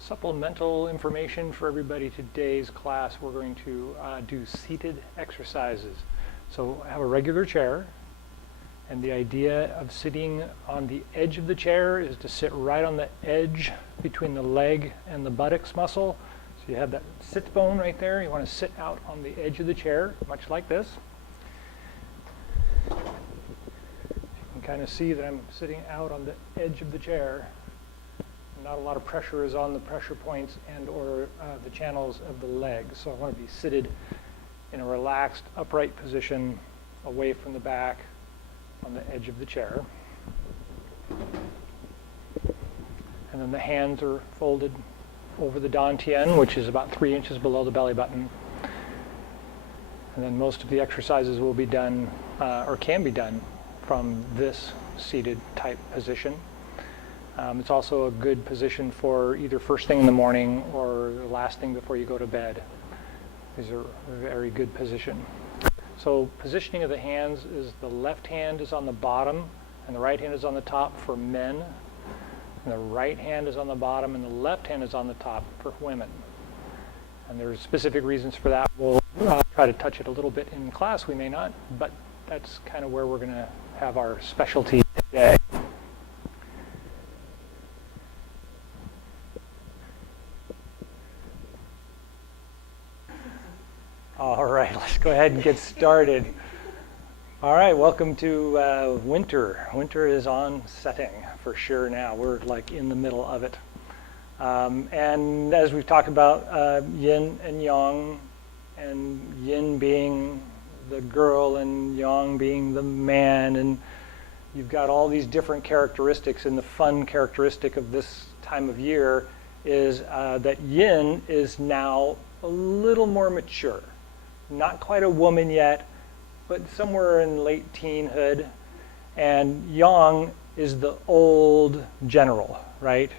supplemental information for everybody. Today's class, we're going to do seated exercises. So have a regular chair, and the idea of sitting on the edge of the chair is to sit right on the edge between the leg and the buttocks muscle. So you have that sit bone right there. You want to sit out on the edge of the chair, much like this. You can kind of see that I'm sitting out on the edge of the chair. Not a lot of pressure is on the pressure points and or the channels of the legs. So I want to be seated in a relaxed, upright position, away from the back, on the edge of the chair. And then the hands are folded over the dantian, which is about 3 inches below the belly button. And then most of the exercises will be done, or can be done, from this seated type position. It's also a good position for either first thing in the morning or the last thing before you go to bed. These are a very good position. So positioning of the hands is the left hand is on the bottom and the right hand is on the top for men. And the right hand is on the bottom and the left hand is on the top for women. And there's specific reasons for that. We'll try to touch it a little bit in class. We may not, but that's kind of where we're going to have our specialty today. All right, let's go ahead and get started. All right, welcome to winter. Winter is on setting for sure now. We're like in the middle of it. And as we've talked about yin and yang, and yin being the girl and yang being the man, and you've got all these different characteristics, and the fun characteristic of this time of year is that yin is now a little more mature. Not quite a woman yet, but somewhere in late teenhood. And yang is the old general, right?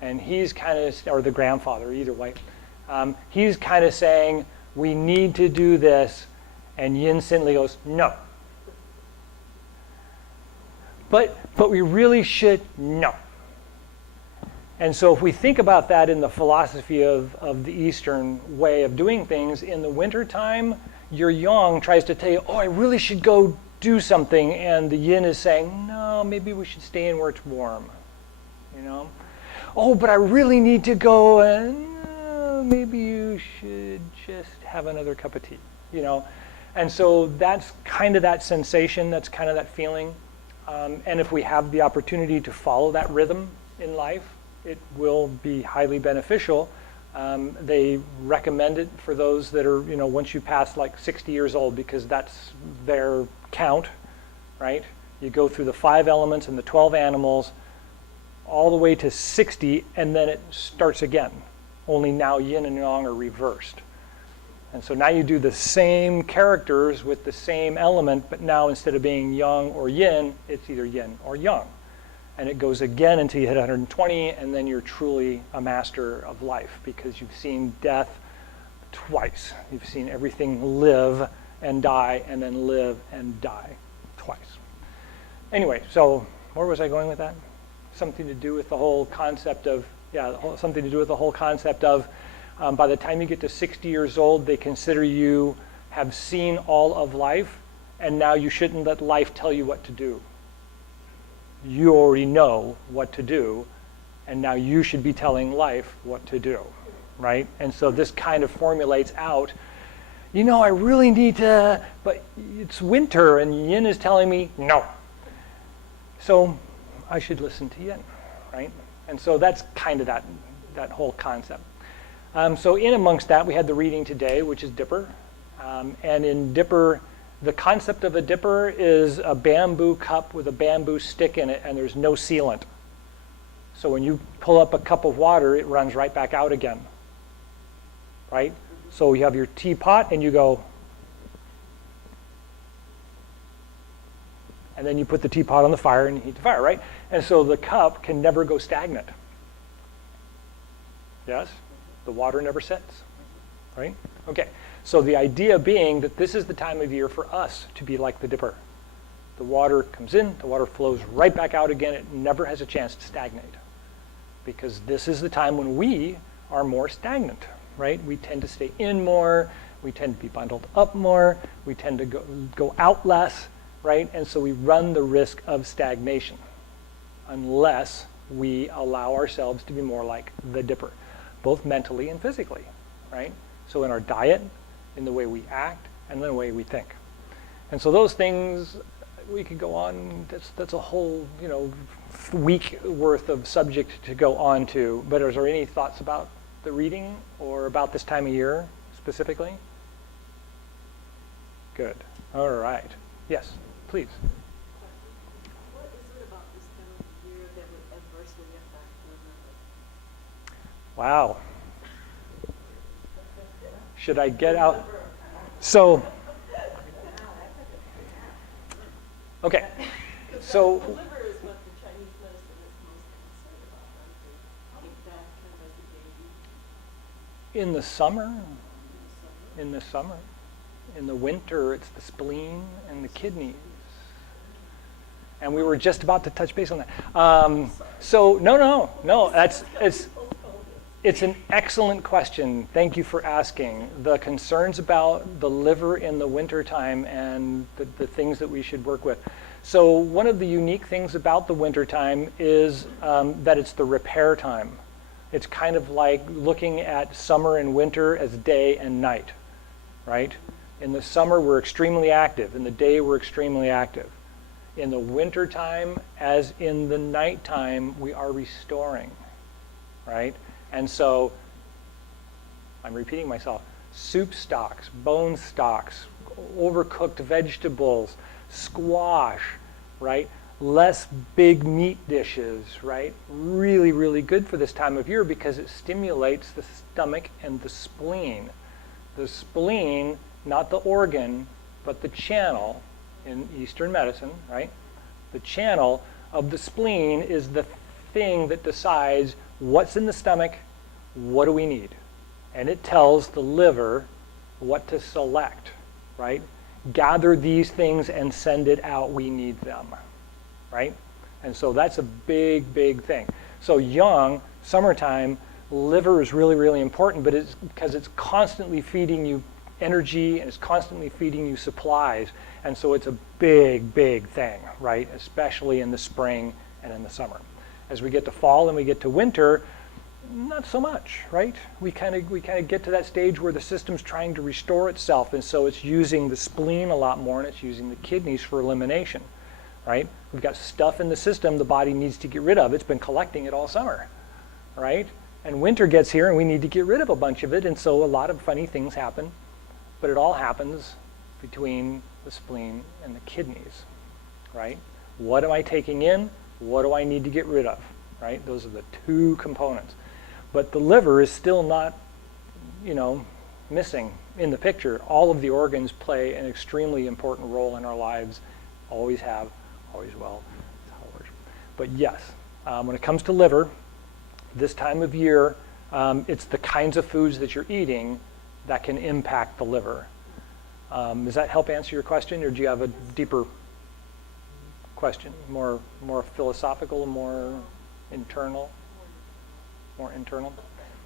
And he's kind of, or the grandfather, either way. He's kind of saying, we need to do this. And yin simply goes, no. But we really should, no. And so if we think about that in the philosophy of the Eastern way of doing things, in the wintertime, your yang tries to tell you, oh, I really should go do something. And the yin is saying, no, maybe we should stay in where it's warm. You know? Oh, but I really need to go, and maybe you should just have another cup of tea. You know? And so that's kind of that sensation, that's kind of that feeling. And if we have the opportunity to follow that rhythm in life, it will be highly beneficial. They recommend it for those that are, you know, once you pass like 60 years old, because that's their count, right? You go through the 5 elements and the 12 animals all the way to 60, and then it starts again. Only now yin and yang are reversed. And so now you do the same characters with the same element, but now instead of being yang or yin, it's either yin or yang. And it goes again until you hit 120, and then you're truly a master of life because you've seen death twice. You've seen everything live and die, and then live and die twice. Anyway, so where was I going with that? Something to do with the whole concept of, something to do with the whole concept of by the time you get to 60 years old, they consider you have seen all of life, and now you shouldn't let life tell you what to do. You already know what to do, and now you should be telling life what to do, right? And so this kind of formulates out, you know, I really need to, but it's winter, and yin is telling me no. So I should listen to yin, right? And so that's kind of that whole concept. So in amongst that, we had the reading today, which is Dipper. And in Dipper, the concept of a dipper is a bamboo cup with a bamboo stick in it, and there's no sealant. So when you pull up a cup of water, it runs right back out again, right? So you have your teapot, and you go, and then you put the teapot on the fire and you heat the fire, right? And so the cup can never go stagnant. Yes? The water never sets, right? Okay. So the idea being that this is the time of year for us to be like the dipper. The water comes in, the water flows right back out again. It never has a chance to stagnate. because this is the time when we are more stagnant, right? We tend to stay in more, we tend to be bundled up more, we tend to go out less, right? And so we run the risk of stagnation unless we allow ourselves to be more like the dipper, both mentally and physically, right? So in our diet, in the way we act, and the way we think. And so those things, we could go on, that's a whole, week worth of subject to go on to, but is there any thoughts about the reading or about this time of year specifically? Good. All right. Yes, please. What is it about this time of year that would adversely affect the liver? Wow. Should I get out? So, okay. So, The liver is what the Chinese medicine is most concerned about, right? To keep that kind of as a baby. in the summer, in the winter, it's the spleen and the kidneys. And we were just about to touch base on that. So no, it's an excellent question. Thank you for asking. The concerns about the liver in the wintertime and the things that we should work with. So one of the unique things about the wintertime is that it's the repair time. It's kind of like looking at summer and winter as day and night, right? In the summer, we're extremely active. In the day, we're extremely active. In the wintertime, as in the nighttime, we are restoring, right? And so, I'm repeating myself, soup stocks, bone stocks, overcooked vegetables, squash, right? Less big meat dishes, right? Really, really good for this time of year because it stimulates the stomach and the spleen. The spleen, not the organ, but the channel in Eastern medicine, right? The channel of the spleen is the thing that decides what's in the stomach, what do we need? And it tells the liver what to select, right? Gather these things and send it out, we need them, right? And so that's a big, big thing. So young, summertime, liver is really, really important, but it's because it's constantly feeding you energy and it's constantly feeding you supplies. And so it's a big, big thing, right? Especially in the spring and in the summer. As we get to fall and we get to winter, not so much, right? We kind of get to that stage where the system's trying to restore itself, and so it's using the spleen a lot more and it's using the kidneys for elimination, right? We've got stuff in the system the body needs to get rid of. It's been collecting it all summer, right? And winter gets here and we need to get rid of a bunch of it, and so a lot of funny things happen, but it all happens between the spleen and the kidneys, right? What am I taking in? What do I need to get rid of, right? Those are the two components. But the liver is still not, missing in the picture. All of the organs play an extremely important role in our lives, always have, always will. That's how it works. But yes, when it comes to liver, this time of year, it's the kinds of foods that you're eating that can impact the liver. Does that help answer your question, or do you have a deeper question, more philosophical, more internal? More internal.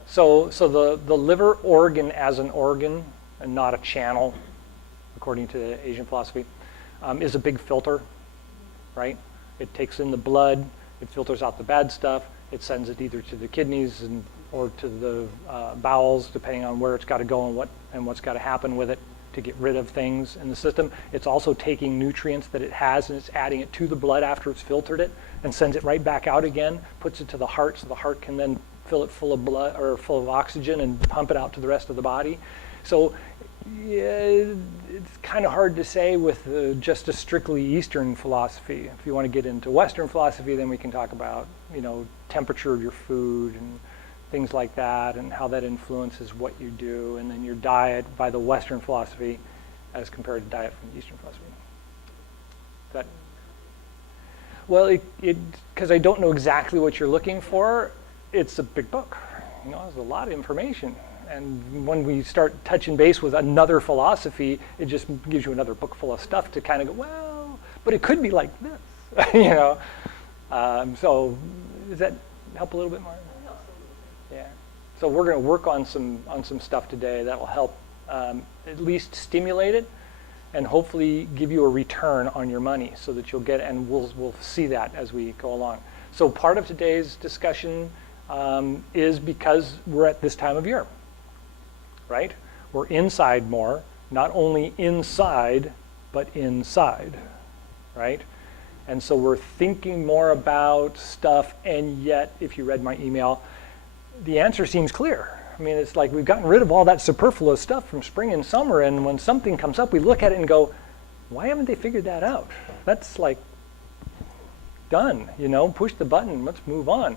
So the liver organ as an organ and not a channel, according to Asian philosophy, is a big filter, right? It takes in the blood, it filters out the bad stuff, it sends it either to the kidneys or to the bowels, depending on where it's got to go and what's got to happen with it to get rid of things in the system. It's also taking nutrients that it has and it's adding it to the blood after it's filtered it and sends it right back out again, puts it to the heart so the heart can then fill it full of blood or full of oxygen and pump it out to the rest of the body. So yeah, it's kind of hard to say with just a strictly Eastern philosophy. If you want to get into Western philosophy, then we can talk about, temperature of your food and things like that and how that influences what you do, and then your diet by the Western philosophy as compared to diet from the Eastern philosophy. Well, because I don't know exactly what you're looking for, it's a big book. There's a lot of information. And when we start touching base with another philosophy, it just gives you another book full of stuff to kind of go, well, but it could be like this, So is that help a little bit more? It helps a little bit. Yeah. So we're going to work on some stuff today that will help at least stimulate it, and hopefully give you a return on your money, so that you'll get, and we'll see that as we go along. So part of today's discussion is because we're at this time of year, right? We're inside more, not only inside, but inside, right? And so we're thinking more about stuff, and yet, if you read my email, the answer seems clear. I mean, it's like we've gotten rid of all that superfluous stuff from spring and summer, and when something comes up, we look at it and go, why haven't they figured that out? That's like done, push the button, let's move on.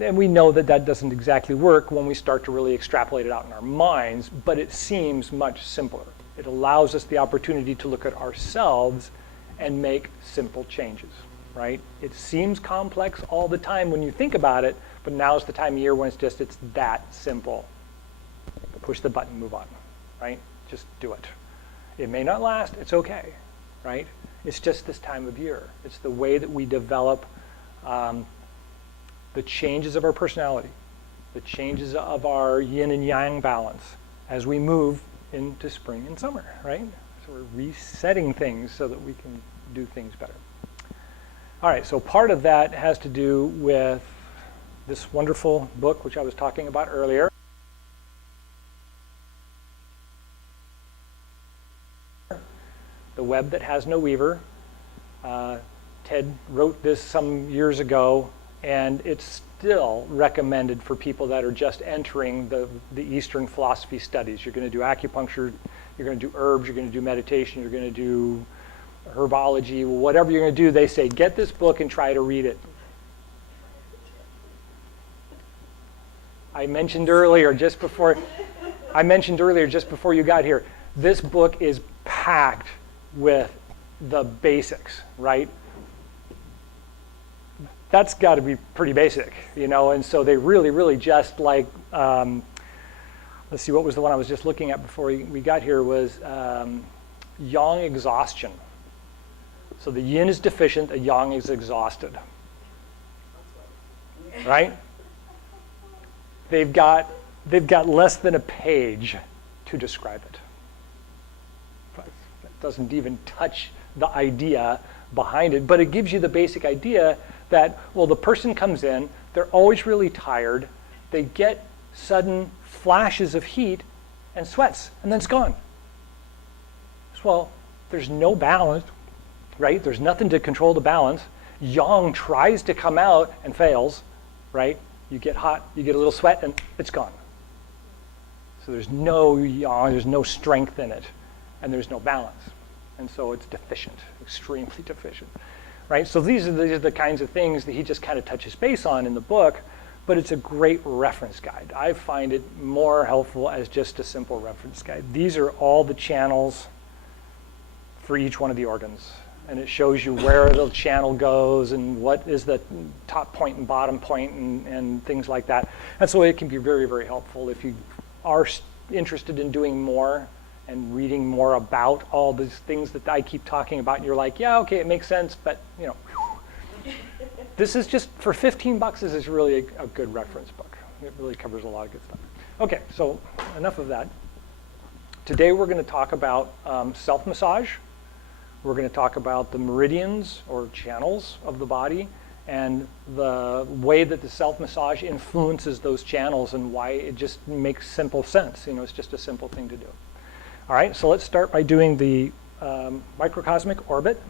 And we know that that doesn't exactly work when we start to really extrapolate it out in our minds, but it seems much simpler. It allows us the opportunity to look at ourselves and make simple changes, right? It seems complex all the time when you think about it, but now's the time of year when it's that simple. Push the button, move on, right? Just do it. It may not last, it's okay, right? It's just this time of year. It's the way that we develop the changes of our personality, the changes of our yin and yang balance as we move into spring and summer, right? So we're resetting things so that we can do things better. All right, so part of that has to do with this wonderful book, which I was talking about earlier. The Web That Has No Weaver. Ted wrote this some years ago, and it's still recommended for people that are just entering the Eastern philosophy studies. You're going to do acupuncture, you're going to do herbs, you're going to do meditation, you're going to do herbology, whatever you're going to do, they say, get this book and try to read it. I mentioned earlier, just before you got here, this book is packed with the basics, right? That's got to be pretty basic, and so they really just like, let's see, what was the one I was just looking at before we got here was yang exhaustion. So the yin is deficient, the yang is exhausted, right? They've got less than a page to describe it. That doesn't even touch the idea behind it, but it gives you the basic idea that, well, the person comes in, they're always really tired, they get sudden flashes of heat and sweats, and then it's gone. Well, there's no balance, right? There's nothing to control the balance. Yang tries to come out and fails, right? You get hot, you get a little sweat, and it's gone. So there's no yang, there's no strength in it, and there's no balance. And so it's deficient, extremely deficient, right? So these are the kinds of things that he just kind of touches base on in the book, but it's a great reference guide. I find it more helpful as just a simple reference guide. These are all the channels for each one of the organs, and it shows you where the channel goes and what is the top point and bottom point and things like that. And so it can be very, very helpful if you are interested in doing more and reading more about all these things that I keep talking about, and you're like, yeah, okay, it makes sense, but this is just, for 15 bucks, this is really a good reference book. It really covers a lot of good stuff. Okay, so enough of that. Today we're going to talk about self-massage. We're going to talk about the meridians or channels of the body and the way that the self-massage influences those channels and why it just makes simple sense. It's just a simple thing to do. All right, so let's start by doing the microcosmic orbit,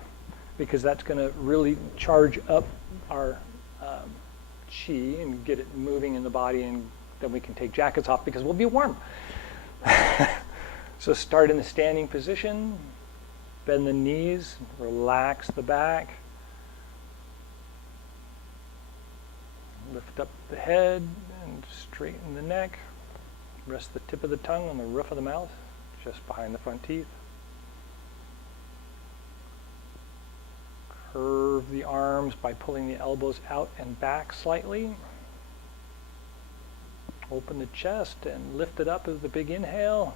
because that's going to really charge up our chi and get it moving in the body, and then we can take jackets off because we'll be warm. So start in the standing position, bend the knees, relax the back, lift up the head and straighten the neck, rest the tip of the tongue on the roof of the mouth, just behind the front teeth. Curve the arms by pulling the elbows out and back slightly. Open the chest and lift it up as the big inhale.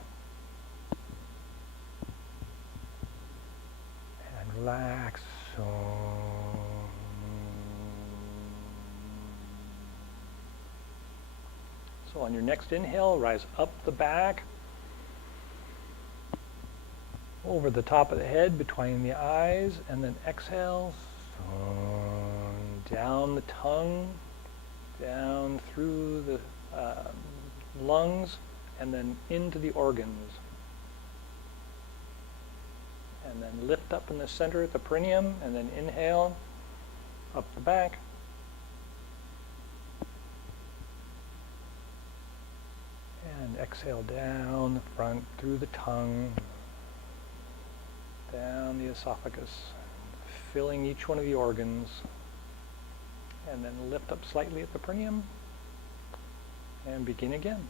And relax. So on your next inhale, rise up the back, over the top of the head, between the eyes, and then exhale, down the tongue, down through the lungs, and then into the organs. And then lift up in the center at the perineum, and then inhale, up the back. And exhale down the front, through the tongue, down the esophagus, filling each one of the organs. And then lift up slightly at the perineum, and begin again.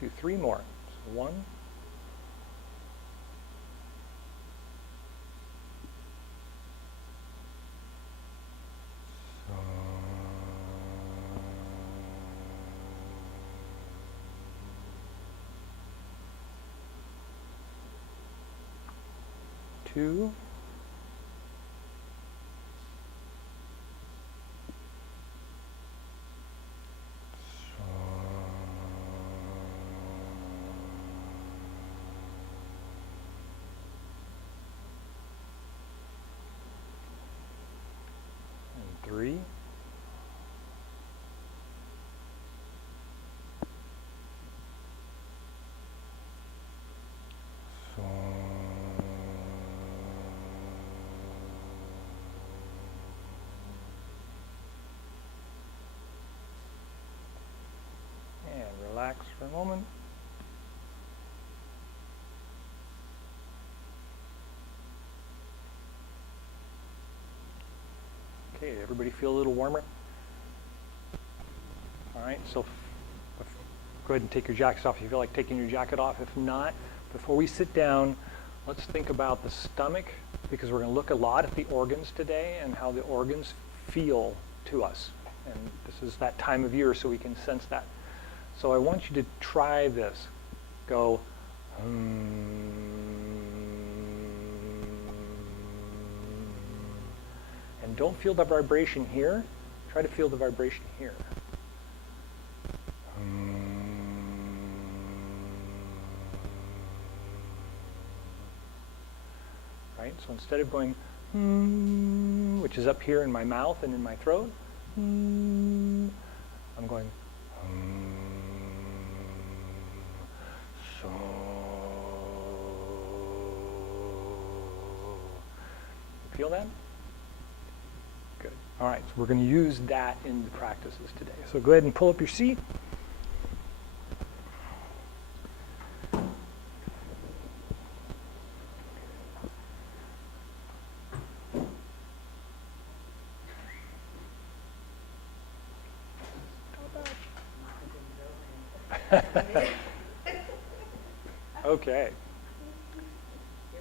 Do 3 more. So 1, 2, 3, 4, and relax for a moment. Okay, everybody feel a little warmer? All right, so go ahead and take your jackets off if you feel like taking your jacket off. If not, before we sit down, let's think about the stomach, because we're going to look a lot at the organs today and how the organs feel to us. And this is that time of year, so we can sense that. So I want you to try this. Go, and don't feel the vibration here. Try to feel the vibration here. Right? So instead of going, which is up here in my mouth and in my throat, I'm going, so. Feel that? Good. All right, so we're going to use that in the practices today. So go ahead and pull up your seat. Okay.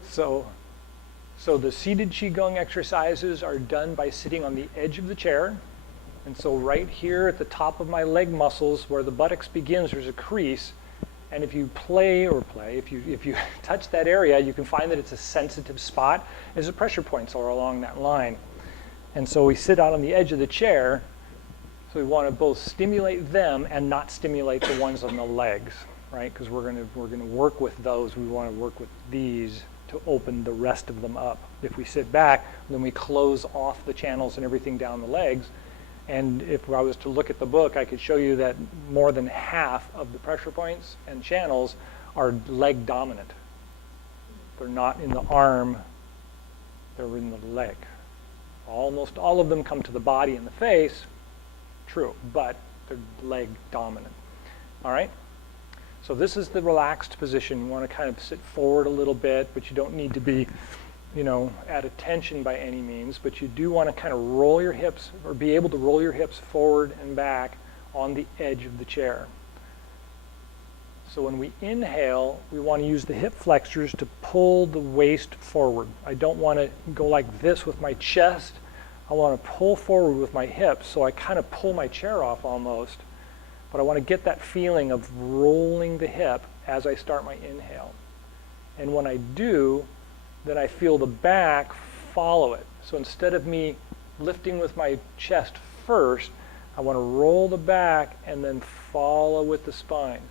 So the seated Chi Gung exercises are done by sitting on the edge of the chair. And so right here at the top of my leg muscles where the buttocks begins, there's a crease. And if you if you touch that area, you can find that it's a sensitive spot. There's a pressure points all along that line. And so we sit out on the edge of the chair. So we want to both stimulate them and not stimulate the ones on the legs, right? Because we're going to work with those. We want to work with these to open the rest of them up. If we sit back, then we close off the channels and everything down the legs. And if I was to look at the book, I could show you that more than half of the pressure points and channels are leg dominant. They're not in the arm, they're in the leg. Almost all of them come to the body and the face, true, but they're leg dominant. All right? So this is the relaxed position. You want to kind of sit forward a little bit, but you don't need to be, at attention by any means, but you do want to kind of roll your hips or be able to roll your hips forward and back on the edge of the chair. So when we inhale, we want to use the hip flexors to pull the waist forward. I don't want to go like this with my chest. I want to pull forward with my hips, so I kind of pull my chair off almost. but I want to get that feeling of rolling the hip as I start my inhale. And when I do, then I feel the back follow it. So instead of me lifting with my chest first, I want to roll the back and then follow with the spine.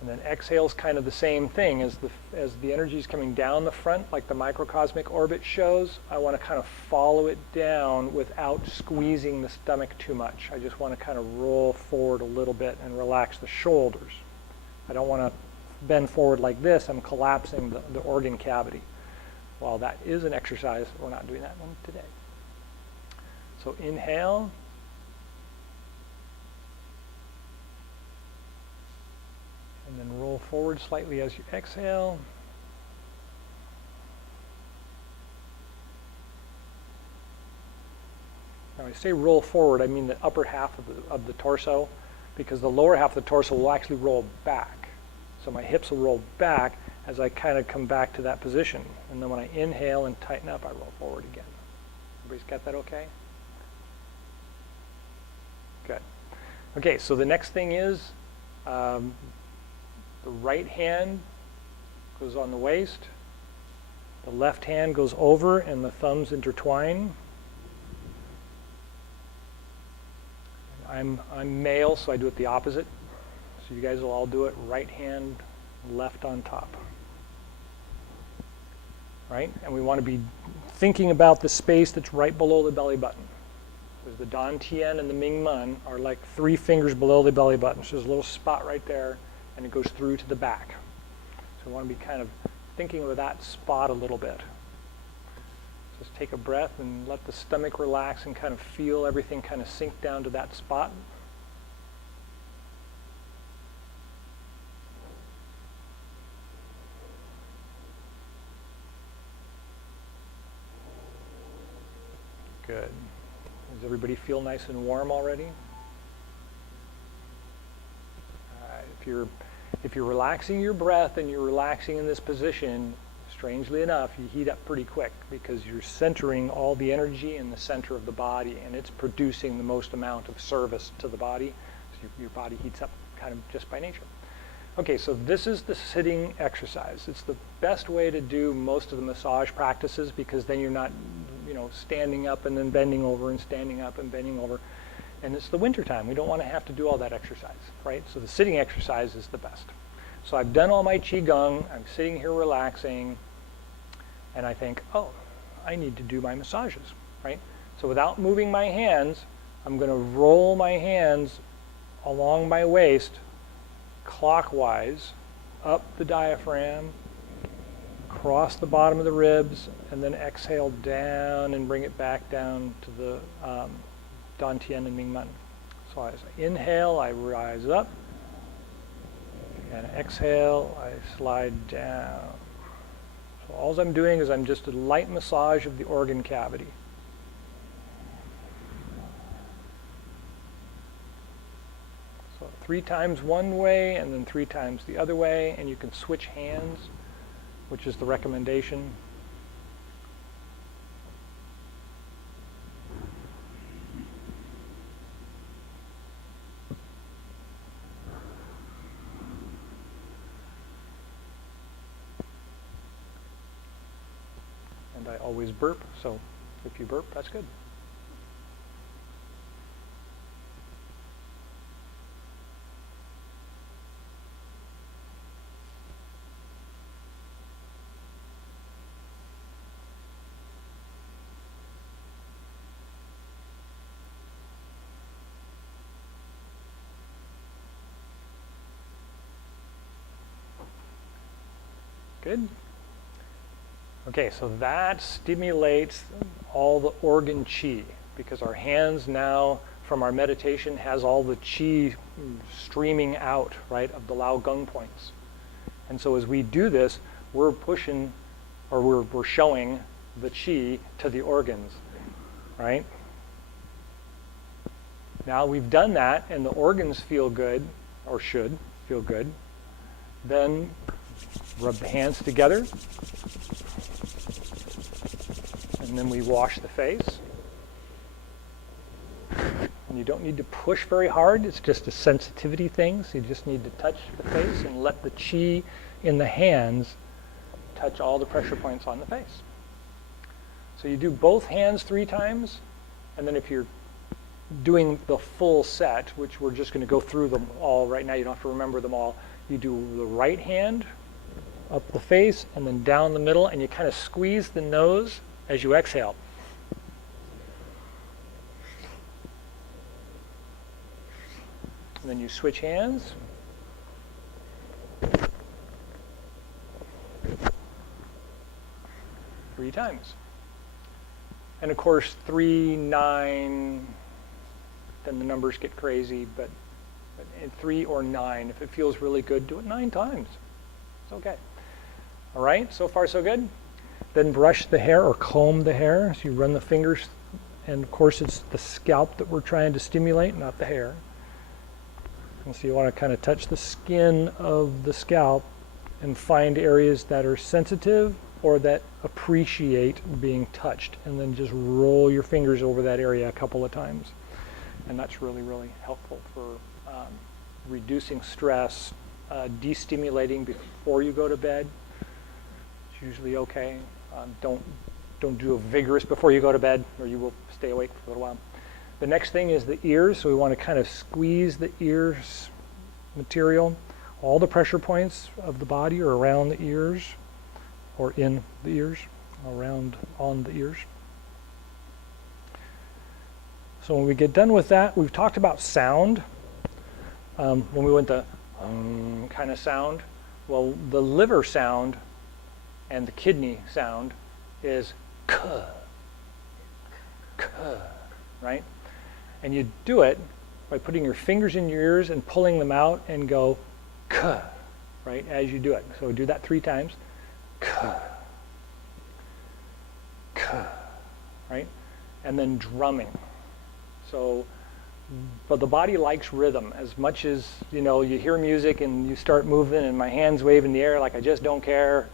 And then exhale is kind of the same thing. As the energy is coming down the front, like the microcosmic orbit shows, I want to kind of follow it down without squeezing the stomach too much. I just want to kind of roll forward a little bit and relax the shoulders. I don't want to bend forward like this. I'm collapsing the organ cavity. While that is an exercise, we're not doing that one today. So inhale. And then roll forward slightly as you exhale. Now when I say roll forward, I mean the upper half of the torso, because the lower half of the torso will actually roll back. So my hips will roll back as I kind of come back to that position. And then when I inhale and tighten up, I roll forward again. Everybody's got that okay? Good. Okay, so the next thing is the right hand goes on the waist. The left hand goes over and the thumbs intertwine. I'm male, so I do it the opposite. So you guys will all do it right hand, left on top. Right? And we want to be thinking about the space that's right below the belly button. Because the Dan Tian and the Ming Men are like 3 fingers below the belly button. So there's a little spot right there, and it goes through to the back. So we want to be kind of thinking of that spot a little bit. Just take a breath and let the stomach relax and kind of feel everything kind of sink down to that spot. Good. Does everybody feel nice and warm already? All right. If you're relaxing your breath and you're relaxing in this position, strangely enough, you heat up pretty quick because you're centering all the energy in the center of the body, and it's producing the most amount of service to the body. So your body heats up kind of just by nature. Okay, so this is the sitting exercise. It's the best way to do most of the massage practices because then you're not, standing up and then bending over and standing up and bending over. And it's the winter time. We don't want to have to do all that exercise, right? So the sitting exercise is the best. So I've done all my Chi Gung. I'm sitting here relaxing. And I think, oh, I need to do my massages, right? So without moving my hands, I'm going to roll my hands along my waist clockwise, up the diaphragm, cross the bottom of the ribs, and then exhale down and bring it back down to the Dan Tian and Ming Men. So as I inhale, I rise up, and exhale, I slide down. So all I'm doing is I'm just a light massage of the organ cavity. So 3 times one way and then 3 times the other way, and you can switch hands, which is the recommendation. And I always burp, so if you burp, that's good. Good. Okay, so that stimulates all the organ chi, because our hands now from our meditation has all the chi streaming out, right, of the Lao Gung points. And so as we do this, we're pushing, or we're showing the chi to the organs, right? Now we've done that and the organs feel good, or should feel good. Then rub the hands together. And then we wash the face. And you don't need to push very hard. It's just a sensitivity thing. So you just need to touch the face and let the chi in the hands touch all the pressure points on the face. So you do both hands 3 times. And then if you're doing the full set, which we're just going to go through them all right now, you don't have to remember them all. You do the right hand up the face and then down the middle, and you kind of squeeze the nose as you exhale. And then you switch hands. Three times. And of course, 3, 9, then the numbers get crazy, but in 3 or 9, if it feels really good, do it 9 times. It's okay. All right, so far so good. Then brush the hair or comb the hair. So you run the fingers, and of course it's the scalp that we're trying to stimulate, not the hair. And so you want to kind of touch the skin of the scalp and find areas that are sensitive or that appreciate being touched, and then just roll your fingers over that area a couple of times. And that's really, really helpful for reducing stress, destimulating before you go to bed. It's usually okay. Don't do a vigorous before you go to bed, or you will stay awake for a little while. The next thing is the ears, so we want to kind of squeeze the ears material. All the pressure points of the body are around the ears, or in the ears, around on the ears. So when we get done with that, we've talked about sound. When we went to kind of sound, well, the liver sound and the kidney sound is k, right? And you do it by putting your fingers in your ears and pulling them out and go k, right, as you do it. So do that 3 times. K, right? And then drumming. So, but the body likes rhythm as much as, you know, you hear music and you start moving and my hands wave in the air like I just don't care,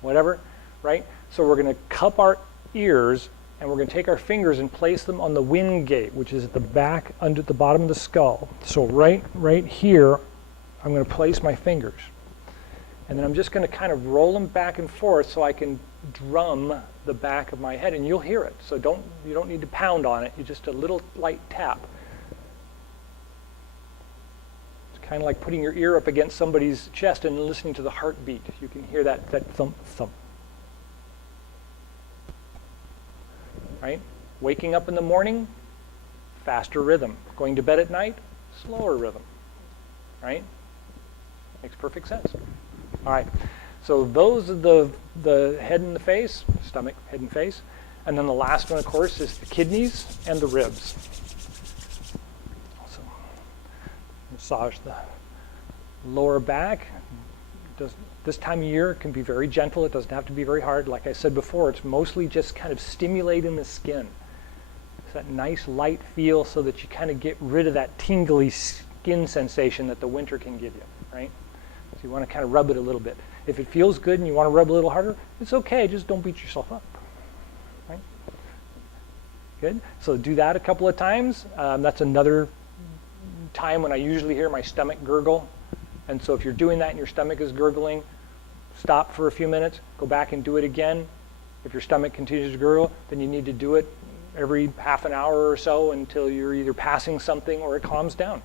whatever, right? So we're going to cup our ears and we're going to take our fingers and place them on the wind gate, which is at the back, under the bottom of the skull. So right here, I'm going to place my fingers. And then I'm just going to kind of roll them back and forth so I can drum the back of my head, and you'll hear it. So you don't need to pound on it. You just a little light tap. It's kind of like putting your ear up against somebody's chest and listening to the heartbeat. You can hear that thump, thump. Right? Waking up in the morning, faster rhythm. Going to bed at night, slower rhythm. Right? Makes perfect sense. All right, so those are the head and the face, stomach, head and face. And then the last one, of course, is the kidneys and the ribs. So massage the lower back. This time of year it can be very gentle. It doesn't have to be very hard. Like I said before, it's mostly just kind of stimulating the skin. It's that nice light feel so that you kind of get rid of that tingly skin sensation that the winter can give you, right? So you want to kind of rub it a little bit. If it feels good and you want to rub a little harder, it's okay. Just don't beat yourself up. Right? Good. So do that a couple of times. That's another time when I usually hear my stomach gurgle. And so if you're doing that and your stomach is gurgling, stop for a few minutes, go back and do it again. If your stomach continues to gurgle, then you need to do it every half an hour or so until you're either passing something or it calms down.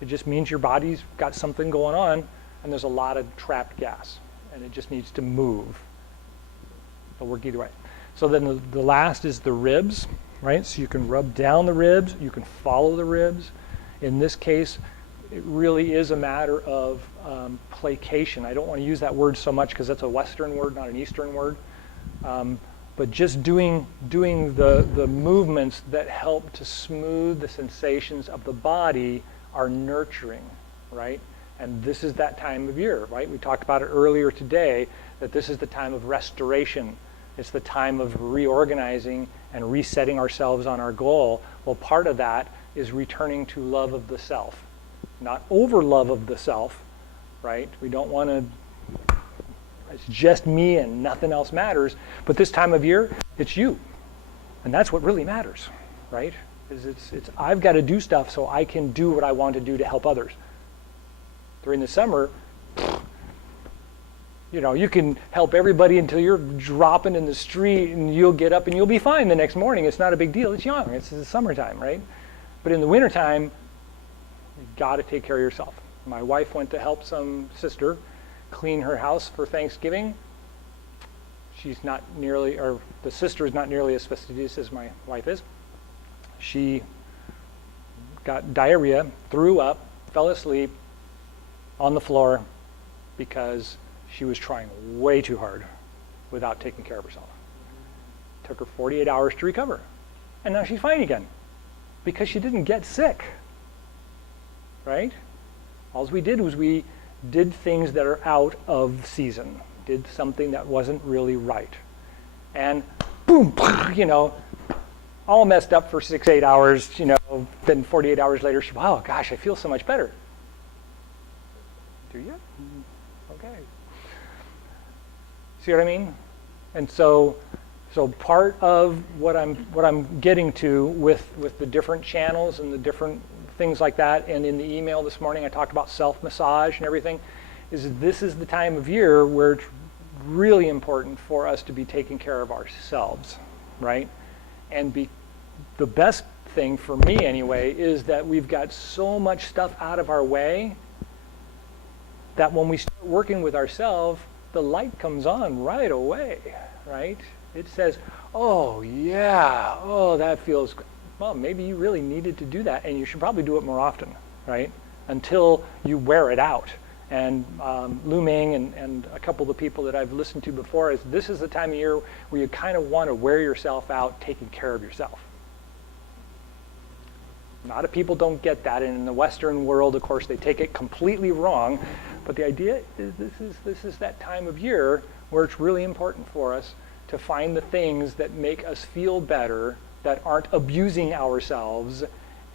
It just means your body's got something going on and there's a lot of trapped gas and it just needs to move. It'll work either way. So then the last is the ribs, right? So you can rub down the ribs, you can follow the ribs. In this case, it really is a matter of placation. I don't want to use that word so much because that's a Western word, not an Eastern word. But just doing the movements that help to smooth the sensations of the body are nurturing, right? And this is that time of year, right? We talked about it earlier today, that this is the time of restoration. It's the time of reorganizing and resetting ourselves on our goal. Well, part of that is returning to love of the self. Not over love of the self, right? We don't want to, it's just me and nothing else matters. But this time of year, it's you. And that's what really matters, right? It's I've got to do stuff so I can do what I want to do to help others. During the summer, you can help everybody until you're dropping in the street, and you'll get up and you'll be fine the next morning. It's not a big deal. It's young. It's the summertime, right? But in the wintertime, you got to take care of yourself. My wife went to help some sister clean her house for Thanksgiving. She's not nearly, or the sister is not nearly as fastidious as my wife is. She got diarrhea, threw up, fell asleep on the floor because she was trying way too hard without taking care of herself. It took her 48 hours to recover. And now she's fine again because she didn't get sick, right? All we did was we did things that are out of season, did something that wasn't really right. And boom, all messed up for 6-8 hours, then 48 hours later, wow, gosh, I feel so much better. Do you? Okay. See what I mean? And so part of what I'm getting to with the different channels and the different things like that, and in the email this morning I talked about self-massage and everything, is this is the time of year where it's really important for us to be taking care of ourselves, right? And the best thing for me anyway is that we've got so much stuff out of our way that when we start working with ourselves, the light comes on right away, right? It says, oh yeah, oh that feels good. Well, maybe you really needed to do that, and you should probably do it more often, right? Until you wear it out. And Lu Ming and a couple of the people that I've listened to before, this is the time of year where you kind of want to wear yourself out taking care of yourself. A lot of people don't get that, and in the Western world, of course, they take it completely wrong. But the idea is this is that time of year where it's really important for us to find the things that make us feel better, that aren't abusing ourselves,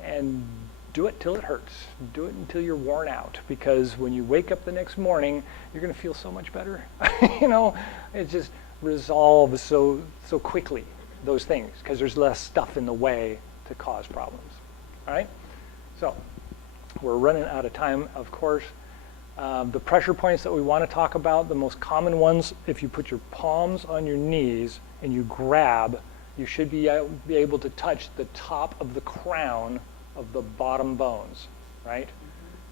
and do it till it hurts. Do it until you're worn out, because when you wake up the next morning, you're going to feel so much better. It just resolves so quickly, those things, because there's less stuff in the way to cause problems. All right? So we're running out of time, of course. The pressure points that we want to talk about, the most common ones, if you put your palms on your knees and you grab, you should be able to touch the top of the crown of the bottom bones, right?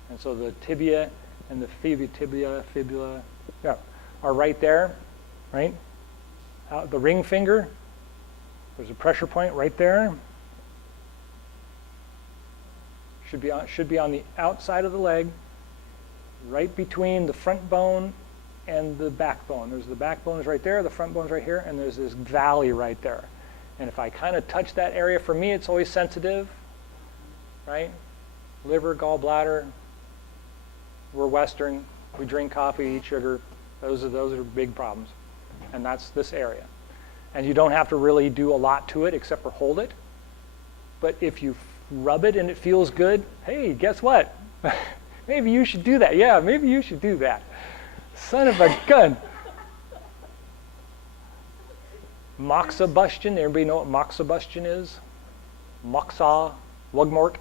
And so the tibia and the fibula, yeah, are right there, right? The ring finger, there's a pressure point right there. Should be on the outside of the leg, right between the front bone and the backbone. There's the backbone is right there, the front bone's right here, and there's this valley right there. And if I kind of touch that area, for me, it's always sensitive, right? Liver, gallbladder. We're Western. We drink coffee, eat sugar. Those are big problems. And that's this area. And you don't have to really do a lot to it except for hold it. But if you rub it and it feels good, hey, guess what? Maybe you should do that. Yeah, maybe you should do that. Son of a gun. Moxibustion. Everybody know what moxibustion is? Moxa, mugwort.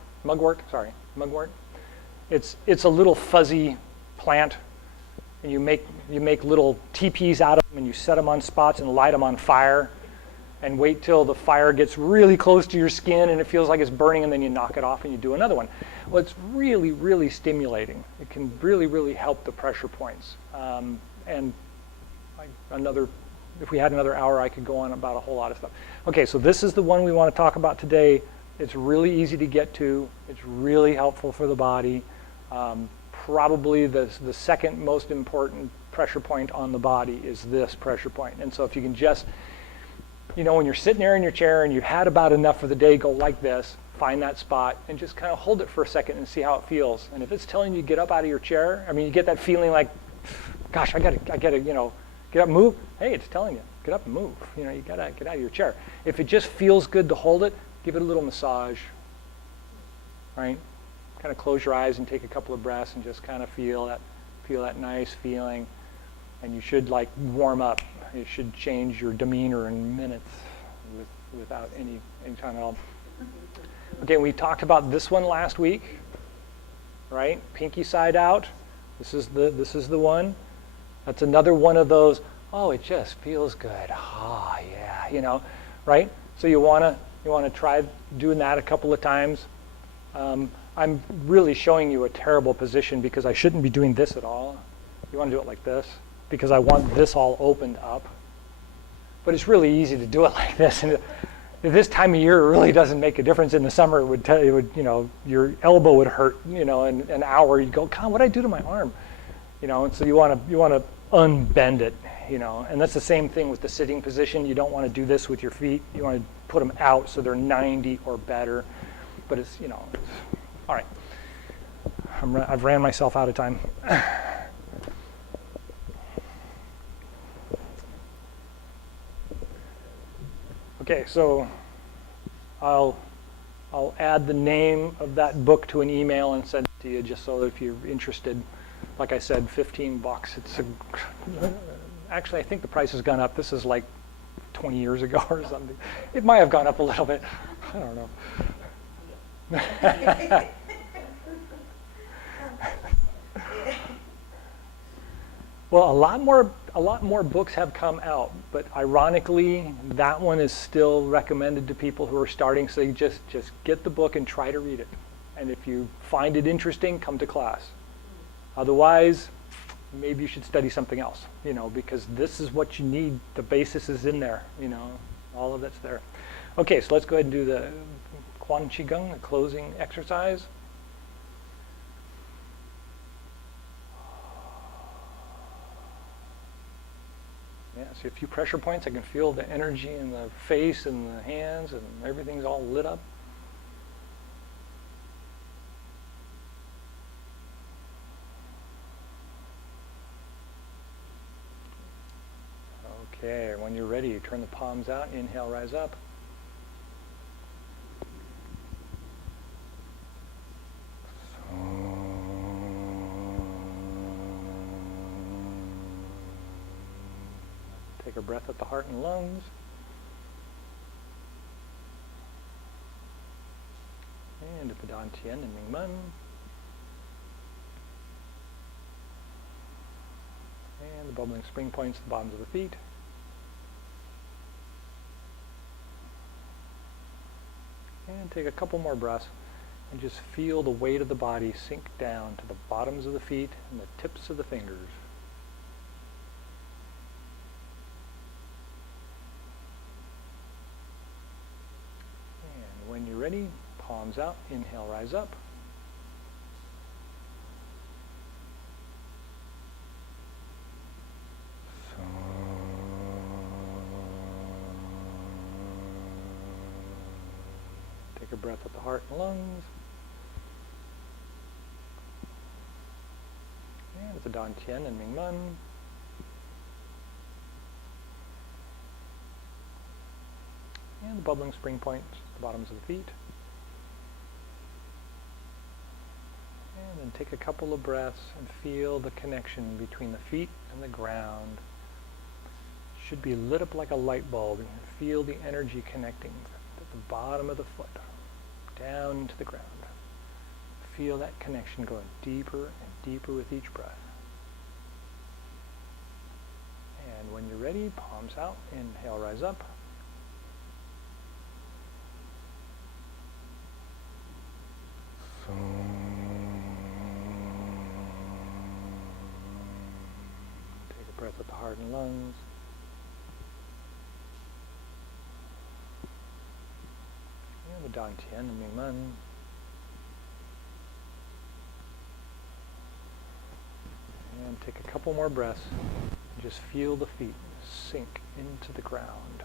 It's a little fuzzy plant, and you make little teepees out of them, and you set them on spots and light them on fire, and wait till the fire gets really close to your skin and it feels like it's burning, and then you knock it off and you do another one. Well, it's really, really stimulating. It can really, really help the pressure points. If we had another hour, I could go on about a whole lot of stuff. Okay, so this is the one we want to talk about today. It's really easy to get to. It's really helpful for the body. Probably the second most important pressure point on the body is this pressure point. And so if you can just, when you're sitting there in your chair and you've had about enough for the day, go like this, find that spot, and just kind of hold it for a second and see how it feels. And if it's telling you to get up out of your chair, you get that feeling like, gosh, I gotta, get up and move. Hey, it's telling you, get up and move. You gotta get out of your chair. If it just feels good to hold it, give it a little massage, right? Kind of close your eyes and take a couple of breaths and just kind of feel that nice feeling. And you should warm up. It should change your demeanor in minutes without any time at all. Okay, we talked about this one last week, right? Pinky side out. This is the one. That's another one of those, oh, it just feels good. Ah, yeah, right? So you wanna try doing that a couple of times. I'm really showing you a terrible position because I shouldn't be doing this at all. You want to do it like this because I want this all opened up. But it's really easy to do it like this. And at this time of year, it really doesn't make a difference. In the summer, your elbow would hurt, in an hour. You'd go, God, what'd I do to my arm? And so you want to unbend it, And that's the same thing with the sitting position. You don't want to do this with your feet. You want to put them out so they're 90 or better. But it's, all right. I've ran myself out of time. Okay, so I'll add the name of that book to an email and send it to you just so that if you're interested. Like I said, $15. Actually, I think the price has gone up. This is like 20 years ago or something. It might have gone up a little bit. I don't know. Well, a lot more books have come out, but ironically, that one is still recommended to people who are starting. So you just get the book and try to read it. And if you find it interesting, come to class. Otherwise, maybe you should study something else, because this is what you need. The basis is in there, all of that's there. Okay, so let's go ahead and do the Chi Gung, the closing exercise. Yeah, see a few pressure points. I can feel the energy in the face and the hands, and everything's all lit up. Okay, when you're ready, turn the palms out, inhale, rise up. Take a breath at the heart and lungs. And at the Dan Tien and Ming Men. And the bubbling spring points, the bottoms of the feet. And take a couple more breaths and just feel the weight of the body sink down to the bottoms of the feet and the tips of the fingers. And when you're ready, palms out, inhale, rise up. Take a breath at the heart and lungs. And at the Dan Tien and Ming Men. And the bubbling spring points, the bottoms of the feet. And then take a couple of breaths and feel the connection between the feet and the ground. It should be lit up like a light bulb. And feel the energy connecting at the bottom of the foot, down to the ground. Feel that connection going deeper and deeper with each breath. And when you're ready, palms out, inhale, rise up. Take a breath at the heart and lungs. And the Dan Tien and Ming Men. And take a couple more breaths. Just feel the feet sink into the ground.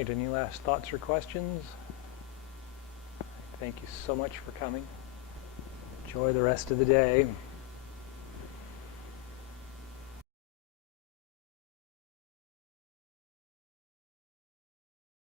right, any last thoughts or questions? Thank you so much for coming. Enjoy the rest of the day.